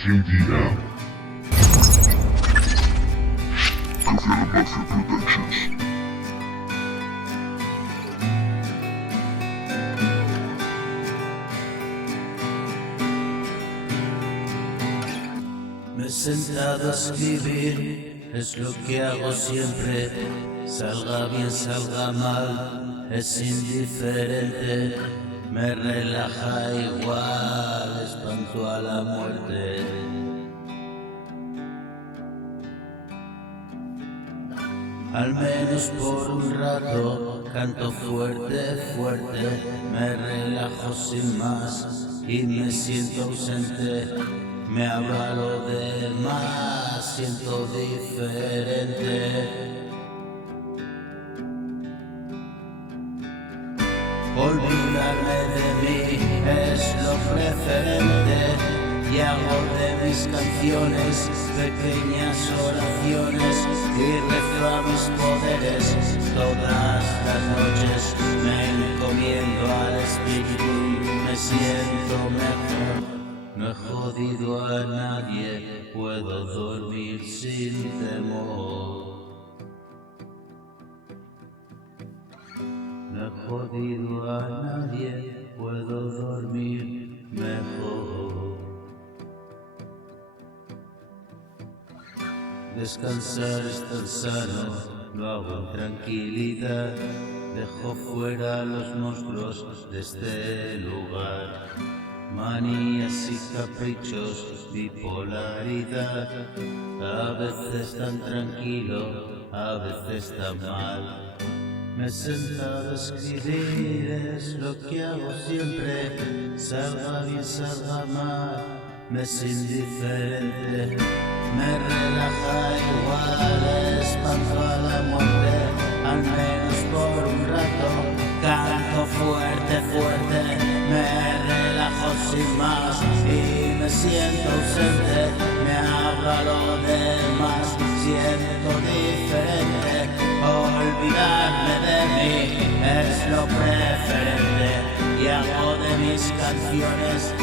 JDM. Goofy Mafia Productions. Me he sentado a escribir, es lo que hago siempre. Salga bien, salga mal, es indiferente. Me relaja igual, espanto a la muerte. Al menos por un rato, canto fuerte, fuerte. Me relajo sin más y me siento ausente. Me abro a lo demás, siento diferente. Olvidarme de mí es lo preferente y hago de mis canciones pequeñas oraciones y rezo a mis poderes. Todas las noches me encomiendo al espíritu y me siento mejor. No he jodido a nadie, puedo dormir sin temor. No he jodido a nadie, puedo dormir mejor. Descansar es tan sano, lo hago en tranquilidad. Dejo fuera los monstruos de este lugar. Manías y caprichos, bipolaridad. A veces tan tranquilo, a veces tan mal. Me he sentado a escribir, es lo que hago siempre. Salga bien, salga mal, me es indiferente. Me relaja igual, espanto a la muerte. Al menos por un rato, canto fuerte, fuerte. Me relajo sin más y me siento ausente. Me abro a lo demás, siento diferente. Olvidarme de mí es lo preferente y hago de mis canciones